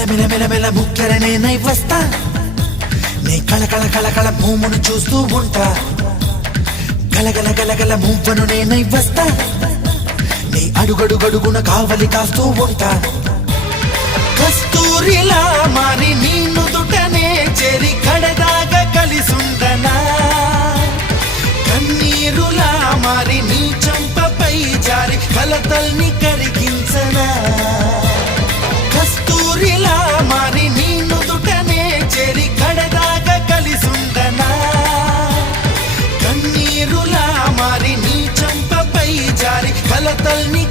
మెల ముక్కెరనే నై వస్తా నే కళ భూమును చూస్తూ ఉంటా గలగల మువ్వను నేనై వస్తా నీ అడుగడుగడుగున కావలి కాస్తూ ఉంటా కస్తూరిలా మారి నీ నుదుటనే చేరి కడదాగా కలిసుండనా కన్నీరులా మారి నీ చంపపై జారి కలతల్ని కరిగించనా కస్తూరిలా మారి నీ నుదుటనే చేరి కడదాగా కలిసుండనా కన్నీరులా మారి నీ చంపపై జారి కలతల్ని